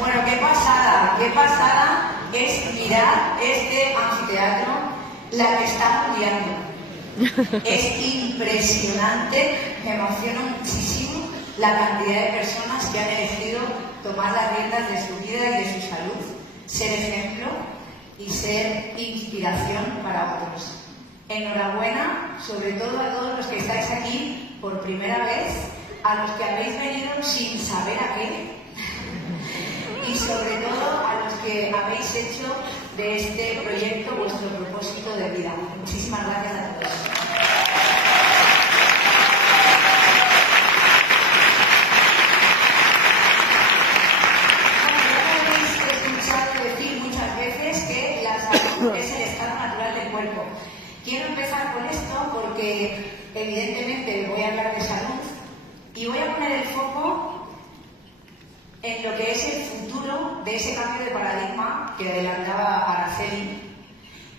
Bueno, qué pasada es mirar este anfiteatro, la que está muriendo. Es impresionante, me emociona muchísimo la cantidad de personas que han elegido tomar las riendas de su vida y de su salud, ser ejemplo y ser inspiración para otros. Enhorabuena, sobre todo a todos los que estáis aquí por primera vez, a los que habéis venido sin saber a qué, y sobre todo a los que habéis hecho de este proyecto vuestro propósito de vida. Muchísimas gracias a todos. Bueno, ya habéis escuchado decir muchas veces que la salud es el estado natural del cuerpo. Quiero empezar con esto porque evidentemente voy a hablar de salud y voy a poner el foco en lo que es el futuro de ese cambio de paradigma que adelantaba Araceli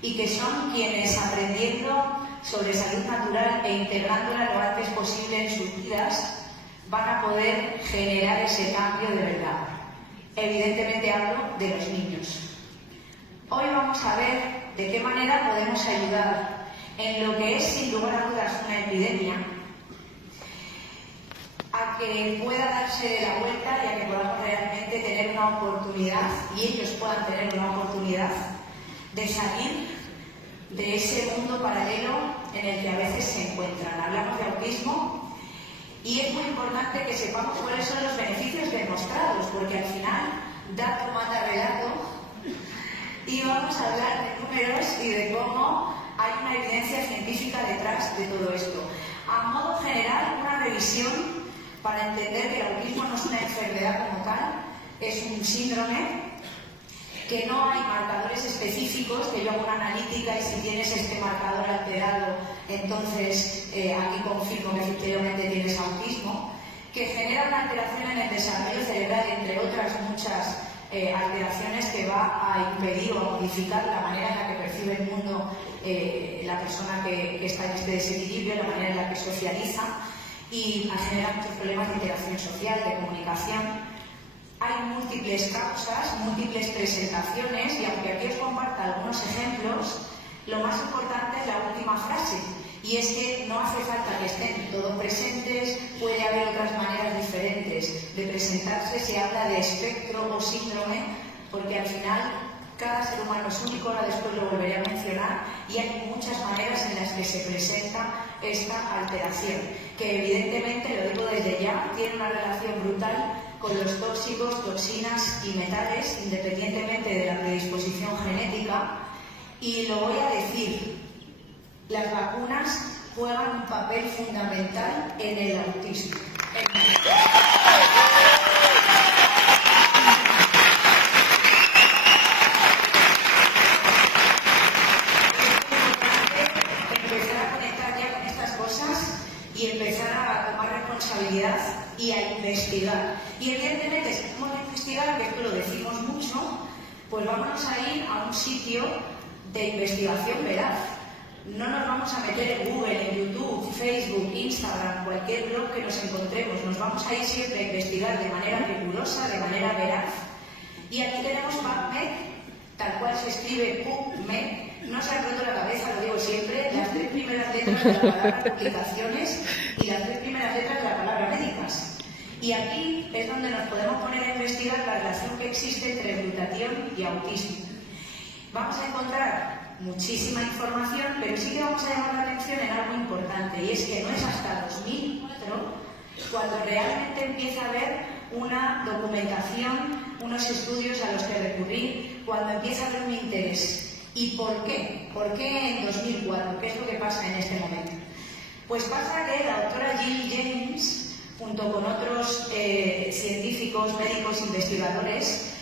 y que son quienes, aprendiendo sobre salud natural e integrándola lo antes posible en sus vidas, van a poder generar ese cambio de verdad. Evidentemente hablo de los niños. Hoy vamos a ver de qué manera podemos ayudar en lo que es, sin lugar a dudas, una epidemia, a que pueda darse de la vuelta y a que podamos realmente tener una oportunidad, y ellos puedan tener una oportunidad de salir de ese mundo paralelo en el que a veces se encuentran. Hablamos de autismo y es muy importante que sepamos cuáles son los beneficios demostrados, porque al final dato mata relato y vamos a hablar de números y de cómo hay una evidencia científica detrás de todo esto. A modo general, una revisión para entender que el autismo no es una enfermedad como tal, es un síndrome, que no hay marcadores específicos, que yo hago una analítica y si tienes este marcador alterado, entonces aquí confirmo que efectivamente tienes autismo, que genera una alteración en el desarrollo cerebral, entre otras muchas alteraciones que va a impedir o a modificar la manera en la que percibe el mundo la persona que está en este desequilibrio, la manera en la que socializa, y a generar muchos problemas de interacción social, de comunicación. Hay múltiples causas, múltiples presentaciones, y aunque aquí os comparta algunos ejemplos, lo más importante es la última frase, y es que no hace falta que estén todos presentes, puede haber otras maneras diferentes de presentarse. Se habla de espectro o síndrome, porque al final cada ser humano es único, ahora después lo volveré a mencionar, y hay muchas maneras en las que se presenta esta alteración, que evidentemente, lo digo desde ya, tiene una relación brutal con los tóxicos, toxinas y metales, independientemente de la predisposición genética. Y lo voy a decir, las vacunas juegan un papel fundamental en el autismo. Y empezar a tomar responsabilidad y a investigar. Y evidentemente, si tenemos que investigar, que esto lo decimos mucho, pues vámonos a ir a un sitio de investigación veraz. No nos vamos a meter en Google, en YouTube, Facebook, Instagram, cualquier blog que nos encontremos. Nos vamos a ir siempre a investigar de manera rigurosa, de manera veraz. Y aquí tenemos PubMed, tal cual se escribe PubMed. No se han roto la cabeza, lo digo siempre, las 3 primeras letras de la palabra publicaciones y las 3 primeras letras de la palabra médicas. Y aquí es donde nos podemos poner a investigar la relación que existe entre glutatión y autismo. Vamos a encontrar muchísima información, pero sí que vamos a llamar la atención en algo importante, y es que no es hasta 2004 cuando realmente empieza a haber una documentación, unos estudios a los que recurrir, cuando empieza a haber un interés. ¿Y por qué? ¿Por qué en 2004? ¿Qué es lo que pasa en este momento? Pues pasa que la doctora Jill James, junto con otros científicos, médicos, investigadores,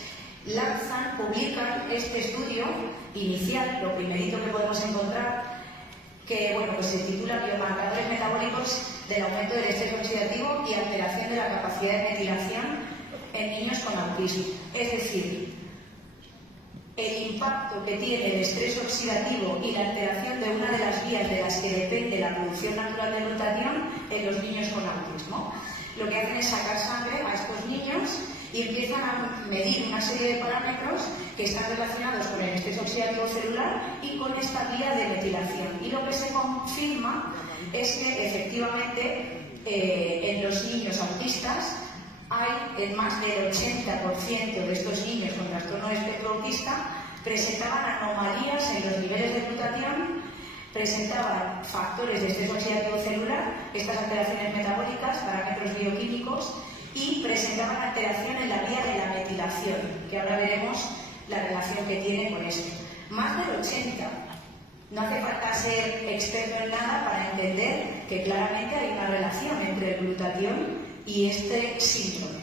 publican este estudio inicial, lo primerito que podemos encontrar, que bueno, pues se titula Biomarcadores metabólicos del aumento del estrés oxidativo y alteración de la capacidad de metilación en niños con autismo. Es decir, el impacto que tiene el estrés oxidativo y la alteración de una de las vías de las que depende la producción natural de glutatión en los niños con autismo. Lo que hacen es sacar sangre a estos niños y empiezan a medir una serie de parámetros que están relacionados con el estrés oxidativo celular y con esta vía de metilación. Y lo que se confirma es que efectivamente en los niños autistas hay en más del 80% de estos niños con trastorno de espectro autista presentaban anomalías en los niveles de glutatión, presentaban factores de estrés oxidativo celular, estas alteraciones metabólicas, parámetros bioquímicos, y presentaban alteración en la vía de la metilación, que ahora veremos la relación que tiene con esto. Más del 80%. No hace falta ser experto en nada para entender que claramente hay una relación entre el glutatión y este síndrome.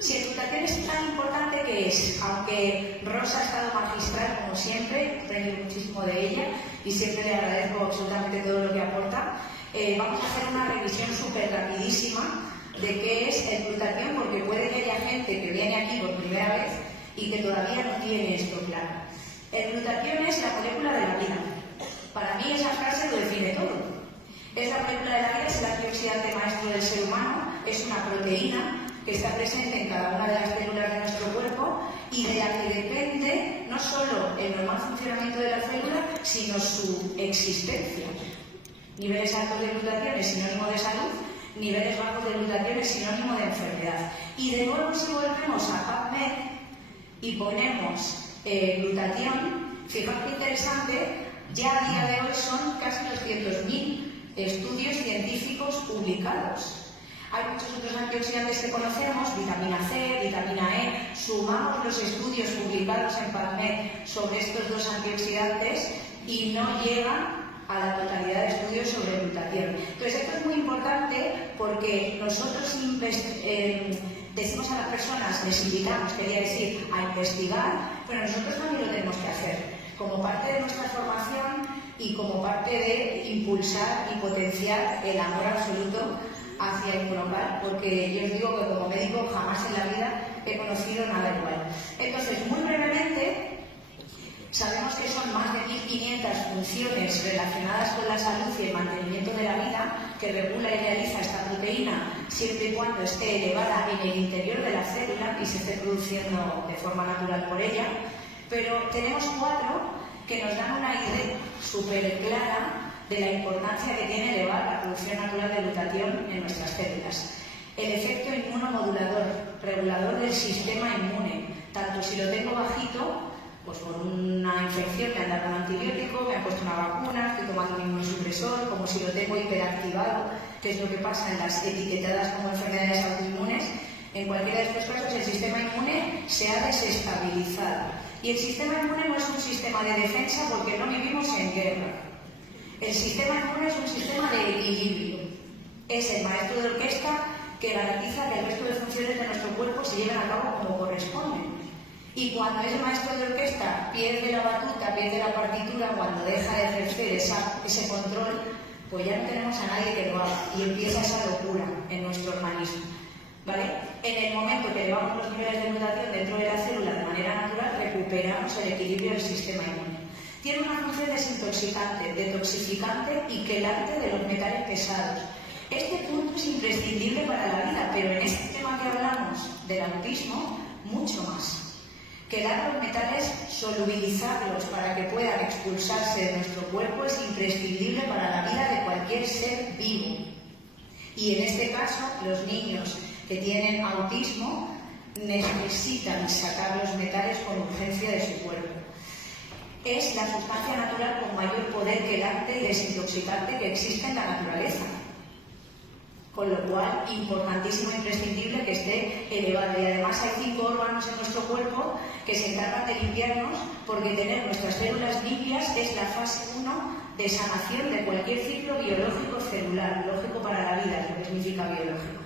Si el glutatión es tan importante que es, aunque Rosa ha estado magistral como siempre, aprendí muchísimo de ella y siempre le agradezco absolutamente todo lo que aporta, vamos a hacer una revisión súper rapidísima de qué es el glutatión, porque puede que haya gente que viene aquí por primera vez y que todavía no tiene esto claro. El glutatión es la molécula de la vida. Para mí esa frase lo define todo. Es la molécula de la vida, es el antioxidante maestro del ser humano, es una proteína que está presente en cada una de las células de nuestro cuerpo y de la que depende no solo el normal funcionamiento de la célula, sino su existencia. Niveles altos de glutatión es sinónimo de salud, niveles bajos de glutatión es sinónimo de enfermedad. Y de nuevo, si volvemos a PubMed y ponemos glutatión, fijaos qué interesante, ya a día de hoy son casi 200.000 estudios científicos publicados. Hay muchos otros antioxidantes que conocemos, vitamina C, vitamina E, sumamos los estudios publicados en PubMed sobre estos dos antioxidantes y no llegan a la totalidad de estudios sobre glutatión. Entonces esto es muy importante porque nosotros decimos a las personas, les invitamos, quería decir, a investigar, pero nosotros también lo tenemos que hacer, como parte de nuestra formación y como parte de impulsar y potenciar el amor absoluto hacia Inmunocal, porque yo os digo que como médico jamás en la vida he conocido nada igual. Entonces, muy brevemente, sabemos que son más de 1.500 funciones relacionadas con la salud y el mantenimiento de la vida que regula y realiza esta proteína siempre y cuando esté elevada en el interior de la célula y se esté produciendo de forma natural por ella, pero tenemos 4 que nos dan una idea súper clara de la importancia que tiene elevar la producción natural de glutatión en nuestras células. El efecto inmunomodulador, regulador del sistema inmune, tanto si lo tengo bajito, pues por una infección me han dado un antibiótico, me han puesto una vacuna, estoy tomando un inmunosupresor, como si lo tengo hiperactivado, que es lo que pasa en las etiquetadas como enfermedades autoinmunes. En cualquiera de estos casos el sistema inmune se ha desestabilizado. Y el sistema inmune no es un sistema de defensa porque no vivimos en guerra. El sistema inmune es un sistema de equilibrio. Es el maestro de orquesta que garantiza que el resto de funciones de nuestro cuerpo se lleven a cabo como corresponden. Y cuando ese maestro de orquesta pierde la batuta, pierde la partitura, cuando deja de ejercer ese control, pues ya no tenemos a nadie que lo haga y empieza esa locura en nuestro organismo. ¿Vale? En el momento que elevamos los niveles de glutatión dentro de la célula de manera natural, recuperamos el equilibrio del sistema inmune. Tiene una función desintoxicante, detoxificante y quelante de los metales pesados. Este punto es imprescindible para la vida, pero en este tema que hablamos del autismo, mucho más. Quelar los metales, solubilizarlos para que puedan expulsarse de nuestro cuerpo es imprescindible para la vida de cualquier ser vivo. Y en este caso, los niños que tienen autismo necesitan sacar los metales con urgencia de su cuerpo. Es la sustancia natural con mayor poder quelante y desintoxicante que existe en la naturaleza. Con lo cual, importantísimo e imprescindible que esté elevado. Y además hay 5 órganos en nuestro cuerpo que se encargan de limpiarnos, porque tener nuestras células limpias es la fase 1 de sanación de cualquier ciclo biológico celular, lógico para la vida, es lo que significa biológico.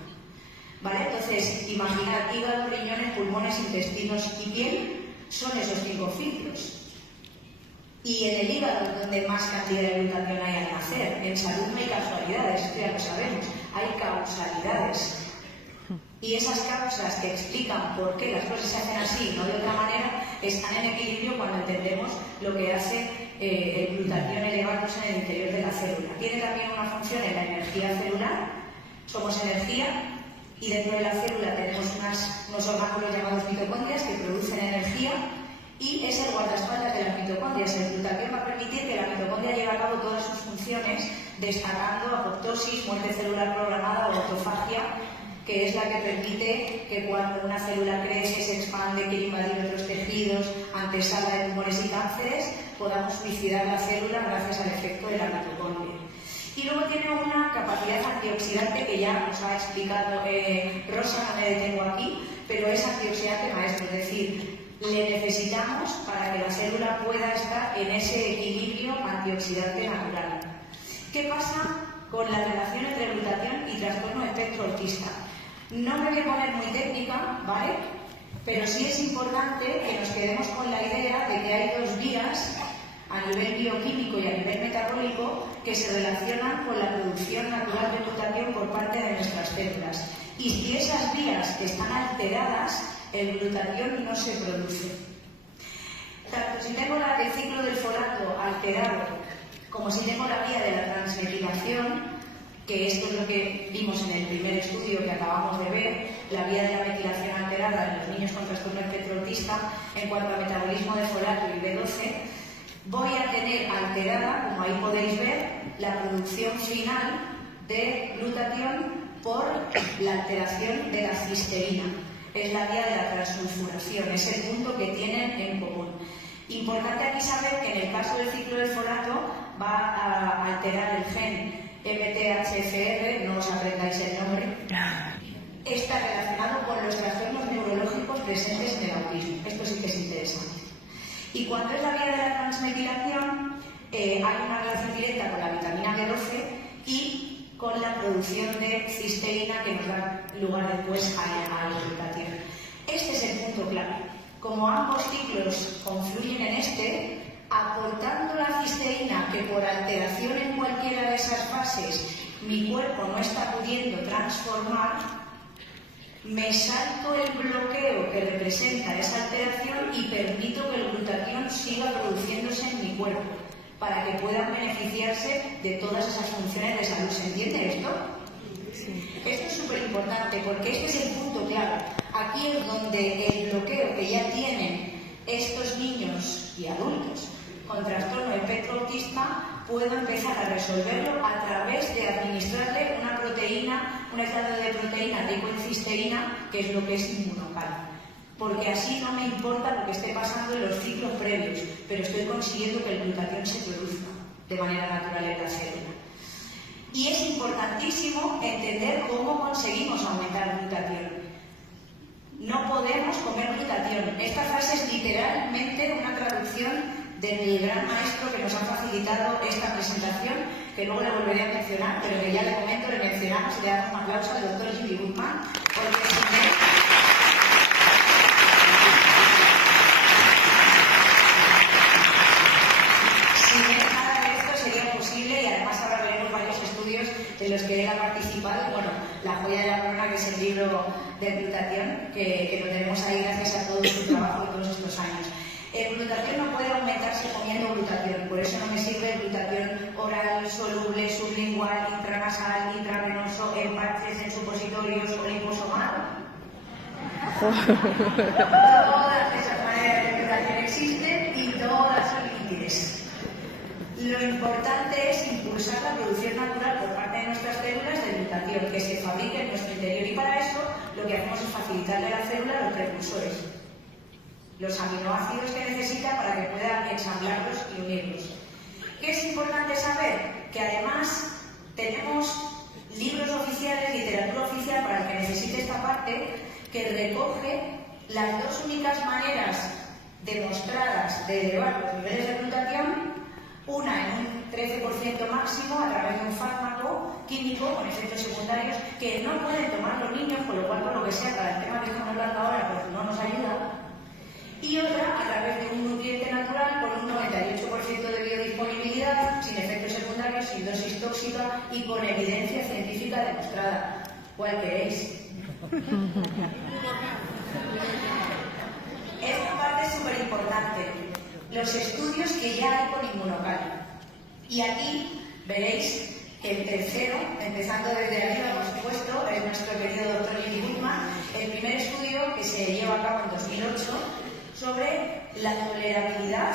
¿Vale? Entonces, imaginad, hígado, riñones, pulmones, intestinos y piel son esos 5 ciclos. Y en el hígado es donde más cantidad de glutatión hay al nacer. En salud no hay casualidades, esto ya lo sabemos, hay causalidades. Y esas causas que explican por qué las cosas se hacen así y no de otra manera, están en equilibrio cuando entendemos lo que hace el glutatión elevándose en el interior de la célula. Tiene también una función en la energía celular, somos energía, y dentro de la célula tenemos unos orgánulos llamados mitocondrias que producen energía y es el guardaespaldas de las mitocondrias. El glutatión va a permitir que la mitocondria lleve a cabo todas sus funciones, destacando apoptosis, muerte celular programada o autofagia, que es la que permite que cuando una célula crece, se expande, quiere invadir otros tejidos, antesala de tumores y cánceres, podamos suicidar la célula gracias al efecto de la mitocondria. Y luego tiene una capacidad antioxidante que ya nos ha explicado Rosa, no me detengo aquí, pero es antioxidante maestro, es decir, le necesitamos para que la célula pueda estar en ese equilibrio antioxidante natural. ¿Qué pasa con la relación entre glutatión y trastorno espectro autista? No me voy a poner muy técnica, ¿vale? Pero sí es importante que nos quedemos con la idea de que hay dos vías a nivel bioquímico y a nivel metabólico que se relacionan con la producción natural de glutatión por parte de nuestras células. Y si esas vías están alteradas, el glutatión no se produce. Tanto si tengo el ciclo del folato alterado como si tengo la vía de la transmetilación, que esto es lo que vimos en el primer estudio que acabamos de ver, la vía de la metilación alterada en los niños con trastorno espectro autista, en cuanto a metabolismo de folato y B12, voy a tener alterada, como ahí podéis ver, la producción final de glutatión por la alteración de la cisteína. Es la vía de la transsulfuración, es el punto que tienen en común. Importante aquí saber que en el caso del ciclo del folato va a alterar el gen MTHFR, no os aprendáis el nombre, está relacionado con los trastornos neurológicos presentes en el autismo. Esto sí que es interesante. Y cuando es la vía de la transmetilación, hay una relación directa con la vitamina B12 y con la producción de cisteína que nos da lugar después a la glutatión. Este es el punto clave. Como ambos ciclos confluyen en este, aportando la cisteína que por alteración en cualquiera de esas fases mi cuerpo no está pudiendo transformar, me salto el bloqueo que representa esa alteración y permito que el glutatión siga produciéndose en mi cuerpo para que puedan beneficiarse de todas esas funciones de salud. ¿Se entiende esto? Sí. Esto es súper importante porque este es el punto clave. Aquí es donde el bloqueo que ya tienen estos niños y adultos con trastorno espectro autista puedo empezar a resolverlo a través de administrarle una proteína, un extracto de proteína rico en cisteína, que es lo que es inmunocal. Porque así no me importa lo que esté pasando en los ciclos previos, pero estoy consiguiendo que el glutatión se produzca de manera natural en la célula. Y es importantísimo entender cómo conseguimos aumentar el glutatión. No podemos comer glutatión. Esta frase es literalmente una traducción del gran maestro que nos ha facilitado esta presentación, que luego le volveré a mencionar, pero que ya le comento, le mencionamos y le damos un aplauso al doctor Jimmy Goodman, porque sin nada de esto sería posible, y además ahora veremos varios estudios de los que él ha participado. Bueno, La joya de la corona, que es el libro de glutatión, que lo tenemos ahí gracias a todo su trabajo de todos estos años. El glutatión no puede aumentarse comiendo glutatión, por eso no me sirve el glutatión oral, soluble, sublingual, intranasal, intravenoso, en parches, en supositorios o liposomal. Todas esas maneras de glutatión existen y todas son líquidas. Lo importante es impulsar la producción natural por parte de nuestras células de glutatión, que se fabrique en nuestro interior, y para eso lo que hacemos es facilitarle a la célula los precursores, los aminoácidos que necesita para que pueda ensamblarlos y unirlos. ¿Qué es importante saber? Que además tenemos libros oficiales, literatura oficial para el que necesite esta parte, que recoge las dos únicas maneras demostradas de elevar los niveles de glutatión, una en un 13% máximo a través de un fármaco químico con efectos secundarios que no pueden tomar los niños, con lo cual, por lo que sea, para el tema que estamos hablando ahora, pues no nos ayuda. Y otra a través de un nutriente natural con un 98% de biodisponibilidad, sin efectos secundarios, sin dosis tóxica y con evidencia científica demostrada. ¿Cuál queréis? Esta parte es súper importante. Los estudios que ya hay con inmunocal. Y aquí veréis El tercero, empezando desde arriba, por supuesto, es nuestro querido doctor Lily Goodman, el primer estudio que se lleva a cabo en 2008 sobre la tolerabilidad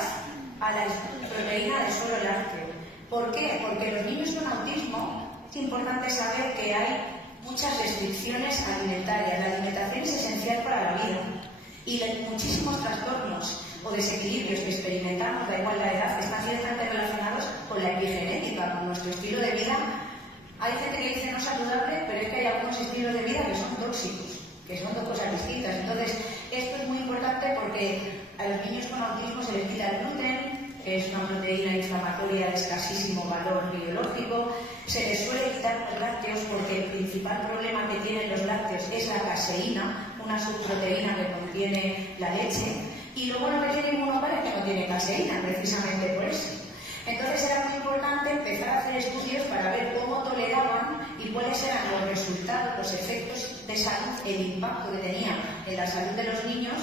a la proteína del suelo lácteo. ¿Por qué? Porque los niños con autismo es importante saber que hay muchas restricciones alimentarias. La alimentación es esencial para la vida y muchísimos trastornos o desequilibrios que experimentamos, da igual la edad, están directamente relacionados con la epigenética, con nuestro estilo de vida. Hay gente que dice no saludable, pero es que hay algunos estilos de vida que son tóxicos, que son dos cosas distintas. Entonces, esto es muy importante porque a los niños con autismo se les quita el gluten, que es una proteína inflamatoria de escasísimo valor biológico, se les suele quitar los lácteos porque el principal problema que tienen los lácteos es la caseína, una subproteína que contiene la leche, y luego lo que tiene Inmunocal es que no tiene caseína, precisamente por eso. Entonces era muy importante empezar a hacer estudios para ver cómo toleraban y cuáles eran los resultados, los efectos de salud, el impacto que tenía en la salud de los niños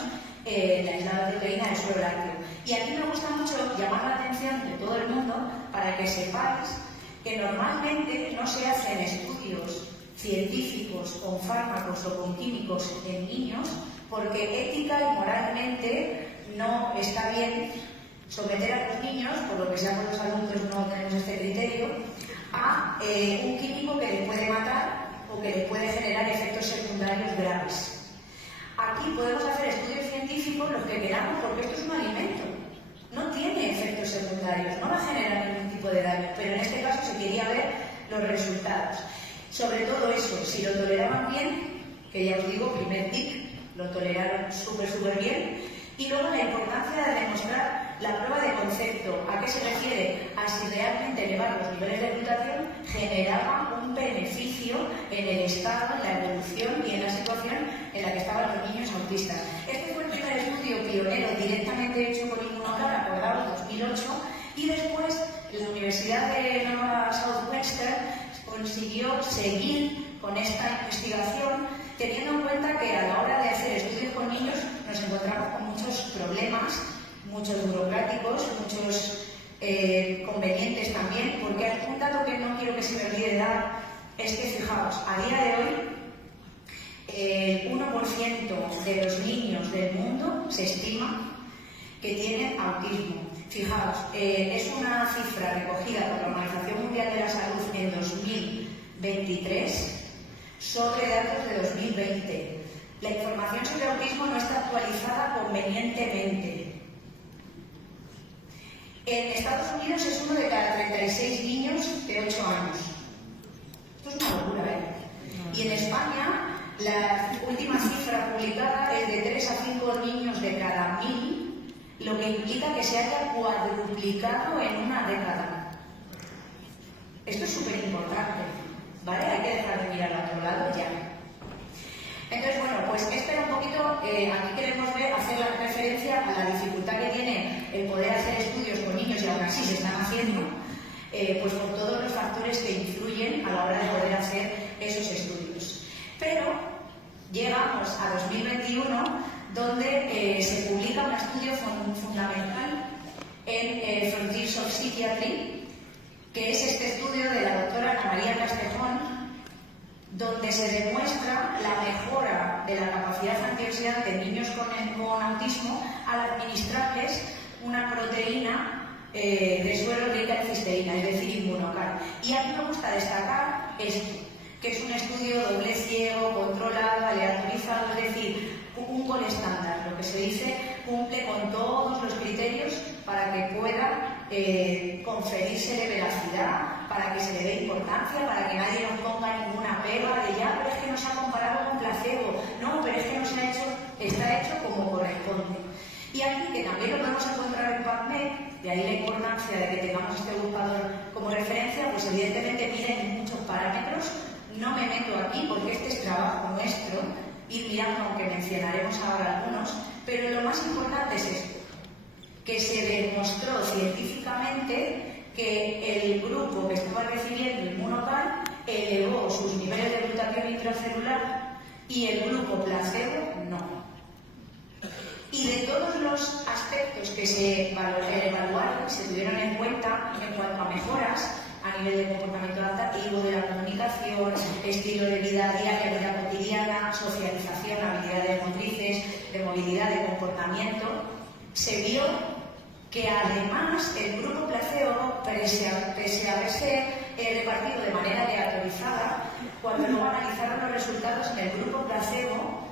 la aislada proteína del suelo lácteo. Y aquí me gusta mucho llamar la atención de todo el mundo para que sepáis que normalmente no se hacen estudios científicos con fármacos o con químicos en niños porque ética y moralmente no está bien someter a los niños, por lo que sea con los adultos no tenemos este criterio, a un químico que les puede matar o que les puede generar efectos secundarios graves. Aquí podemos hacer estudios científicos los que queramos porque esto es un alimento. No tiene efectos secundarios, no va a generar ningún tipo de daño, pero en este caso se quería ver los resultados. Sobre todo eso, si lo toleraban bien, que ya os digo, primer tic, lo toleraron súper bien, y luego la importancia de demostrar la prueba de concepto. ¿A qué se refiere? A si realmente elevar los niveles de glutatión generaba un beneficio en el estado, en la evolución y en la situación en la que estaban los niños autistas. Este fue el primer estudio pionero directamente hecho por Inmunocal, acordado en 2008, y después la Universidad de Nueva Southwestern consiguió seguir con esta investigación, teniendo en cuenta que a la hora de hacer estudios con niños nos encontramos con muchos problemas, muchos burocráticos, muchos convenientes también, porque hay un dato que no quiero que se me olvide dar, es que fijaos, a día de hoy el 1% de los niños del mundo se estima que tienen autismo. Fijaos, es una cifra recogida por la Organización Mundial de la Salud en 2023 sobre datos de 2020. La información sobre autismo no está actualizada convenientemente. En Estados Unidos es uno de cada 36 niños de 8 años. Esto es una locura, ¿eh? Y en España, la última cifra publicada es de 3 a 5 niños de cada 1000, lo que implica que se haya cuadruplicado en una década. Esto es súper importante, ¿vale? Hay que dejar de mirar al otro lado ya. Entonces, bueno, pues esto era un poquito, aquí queremos hacer la referencia a la dificultad que tiene el poder hacer estudios con niños y aún así se están haciendo, pues por todos los factores que influyen a la hora de poder hacer esos estudios. Pero llegamos a 2021, donde se publica un estudio fundamental en Frontiers of Psychiatry, que es este estudio de la doctora Ana María Castejón, donde se demuestra la mejora de la capacidad antioxidante en niños con autismo al administrarles una proteína de suelo rica en cisteína, es decir, Inmunocal. Y a mí me gusta destacar esto, que es un estudio doble ciego, controlado, aleatorizado, es decir, un gol estándar, lo que se dice, cumple con todos los criterios para que pueda conferírsele veracidad, para que se le dé importancia, para que nadie nos ponga ninguna pega de ya, pero es que no se ha comparado con placebo, no, pero es que no se ha hecho, está hecho como corresponde. Y aquí, que también lo podemos encontrar en PubMed, de ahí la importancia de que tengamos este buscador como referencia, pues evidentemente miden muchos parámetros. No me meto aquí porque este es trabajo nuestro, ir mirando, aunque mencionaremos ahora algunos, pero lo más importante es esto, que se demostró científicamente que el grupo que estaba recibiendo Inmunocal elevó sus niveles de glutatión intracelular y el grupo placebo no. Y de todos los aspectos que se evaluaron, se tuvieron en cuenta en cuanto a mejoras a a nivel de comportamiento adaptativo, de la comunicación, estilo de vida diaria, vida cotidiana, socialización, habilidades motrices, de movilidad, de comportamiento, se vio que además el grupo placebo, pese a haberse repartido de manera aleatorizada, cuando luego analizaron los resultados en el grupo placebo,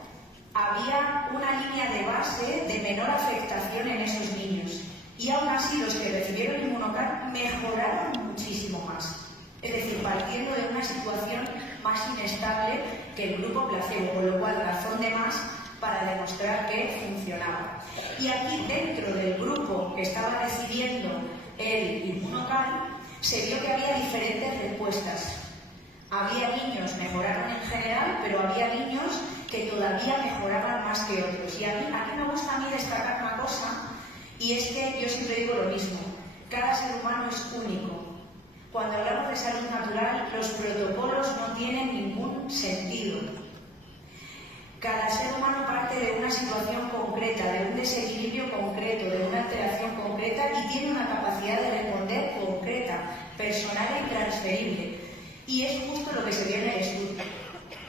había una línea de base de menor afectación en esos niños. Y aún así los que recibieron Immunocal mejoraron muchísimo más. Es decir, partiendo de una situación más inestable que el grupo placebo, con lo cual razón de más para demostrar que funcionaba. Y aquí dentro del grupo que estaba recibiendo el Immunocal, se vio que había diferentes respuestas. Había niños que mejoraron en general, pero había niños que todavía mejoraban más que otros. Y aquí me gusta a mí destacar una cosa, y es que yo siempre digo lo mismo: cada ser humano es único. Cuando hablamos de salud natural, los protocolos no tienen ningún sentido. Cada ser humano parte de una situación concreta, de un desequilibrio concreto, de una alteración concreta y tiene una capacidad de responder concreta, personal e intransferible. Y es justo lo que se vio en el estudio,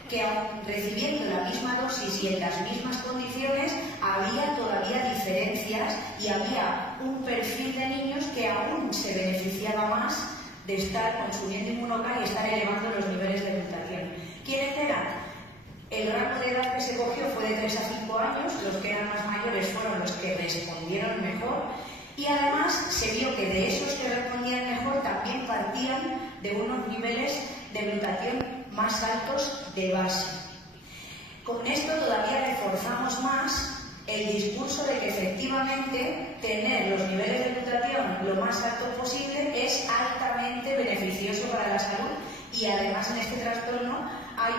que aun recibiendo la misma dosis y en las mismas condiciones, había todavía diferencias y había un perfil de niños que aún se beneficiaba más de estar consumiendo Immunocal y estar elevando los niveles de glutatión. ¿Quiénes eran? El rango de edad que se cogió fue de 3 a 5 años, los que eran más mayores fueron los que respondieron mejor, y además se vio que de esos que respondían mejor también partían de unos niveles de glutatión más altos de base. Con esto todavía reforzamos más el discurso de que efectivamente tener los niveles de glutatión lo más alto posible es altamente beneficioso para la salud, y además en este trastorno hay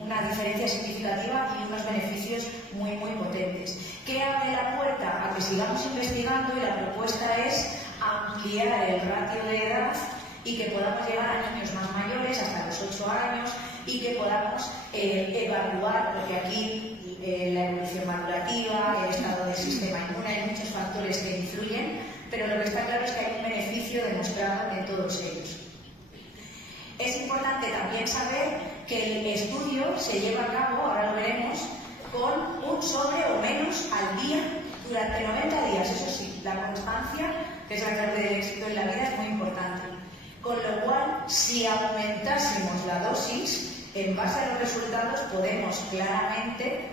una diferencia significativa y unos beneficios muy potentes. ¿Qué abre la puerta a que sigamos investigando? Y la propuesta es ampliar el ratio de edad y que podamos llegar a niños más mayores, hasta los 8 años, y que podamos evaluar, porque aquí la evolución madurativa, el estado del sistema inmune, hay muchos factores que influyen, pero lo que está claro es que hay un beneficio demostrado en todos ellos. Es importante también saber que el estudio se lleva a cabo, ahora lo veremos, con un sobre o menos al día durante 90 días. Eso sí, la constancia, que es la clave del éxito en la vida, es muy importante. Con lo cual, si aumentásemos la dosis, en base a los resultados podemos claramente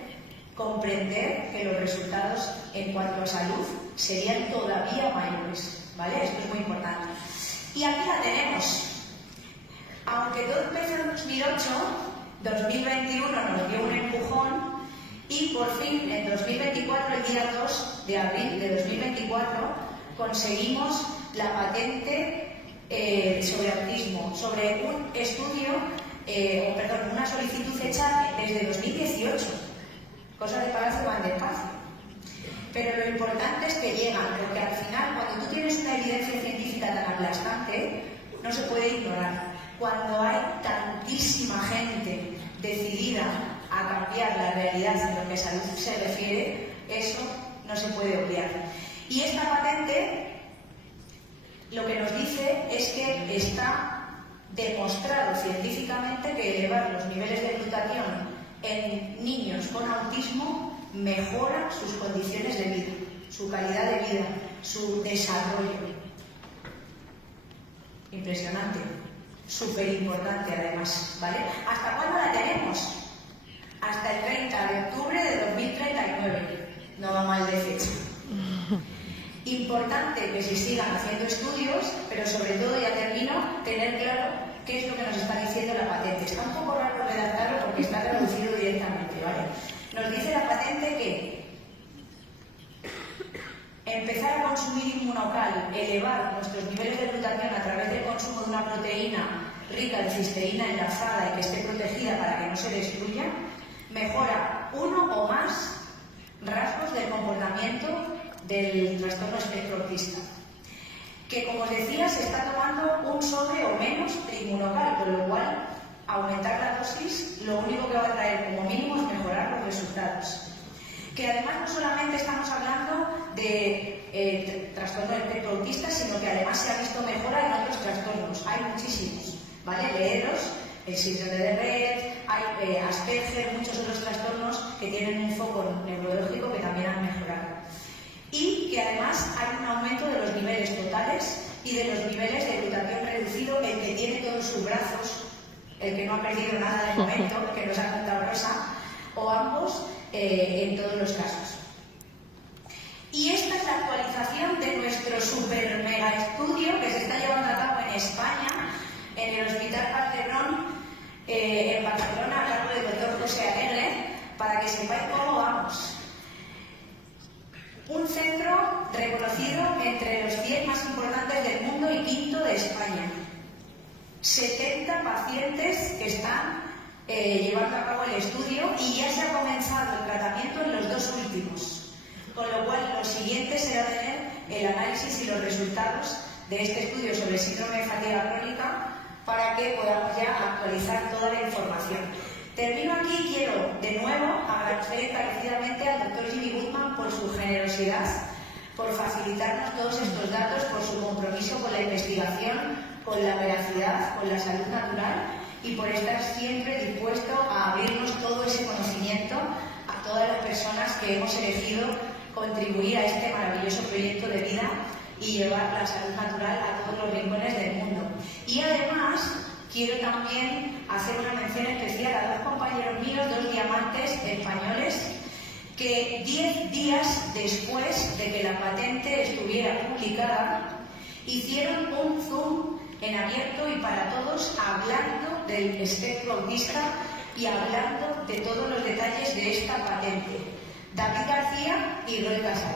comprender que los resultados en cuanto a salud serían todavía mayores, ¿vale? Esto es muy importante. Y aquí la tenemos. Aunque todo empezó en 2008, 2021 nos dio un empujón y por fin en 2024, el día 2 de abril de 2024, conseguimos la patente sobre autismo, sobre un estudio, una solicitud hecha desde 2018. Cosas de palacio van despacio. Pero lo importante es que llegan, porque al final, cuando tú tienes una evidencia científica tan aplastante, no se puede ignorar. Cuando hay tantísima gente decidida a cambiar la realidad en lo que a salud se refiere, eso no se puede obviar. Y esta patente lo que nos dice es que está demostrado científicamente que elevar los niveles de glutatión en niños con autismo mejora sus condiciones de vida, su calidad de vida, su desarrollo. Impresionante. Súper importante además, ¿vale? ¿Hasta cuándo la tenemos? Hasta el 30 de octubre de 2039. No va mal de fecha. Importante que se sigan haciendo estudios, pero sobre todo, ya termino, tener claro qué es lo que nos está diciendo la patente. Está un poco raro redactarlo porque está traducido directamente, ¿vale? Nos dice la patente que empezar a consumir Immunocal, elevar nuestros niveles de glutatión a través del consumo de una proteína rica en cisteína enlazada y que esté protegida para que no se destruya, mejora uno o más rasgos del comportamiento del trastorno espectro autista. Que, como os decía, se está tomando un sobre o menos de Immunocal, con lo cual aumentar la dosis lo único que va a traer como mínimo es mejorar los resultados. que además no solamente estamos hablando de trastorno del espectro autista, sino que además se ha visto mejora en otros trastornos. Hay muchísimos, ¿vale? Leeros, el síndrome de Rett, hay Asperger, muchos otros trastornos que tienen un foco neurológico que también han mejorado. Y que además hay un aumento de los niveles totales y de los niveles de glutatión reducido, el que tiene todos sus brazos, el que no ha perdido nada de momento, que nos ha contado Rosa, o ambos, en todos los casos. Y esta es la actualización de nuestro super mega estudio que se está llevando a cabo en España, en el Hospital Partenón, en Barcelona, a cargo del doctor José Alegre, para que sepáis cómo vamos. Un centro reconocido entre los 10 más importantes del mundo y quinto de España. 70 pacientes que están llevando a cabo el estudio y ya se ha comenzado el tratamiento en los 2 últimos. Con lo cual, lo siguiente será tener el análisis y los resultados de este estudio sobre el síndrome de fatiga crónica para que podamos ya actualizar toda la información. Termino aquí, quiero de nuevo agradecer encarecidamente al doctor Jimmy Goodman por su generosidad, por facilitarnos todos estos datos, por su compromiso con la investigación, con la veracidad, con la salud natural y por estar siempre dispuesto a abrirnos todo ese conocimiento a todas las personas que hemos elegido contribuir a este maravilloso proyecto de vida y llevar la salud natural a todos los rincones del mundo. Y además, quiero también hacer una mención especial a 2 compañeros míos, 2 diamantes españoles, que 10 días después de que la patente estuviera publicada, hicieron un Zoom en abierto y para todos, hablando del espectro autista y hablando de todos los detalles de esta patente. David García y Roy Casal.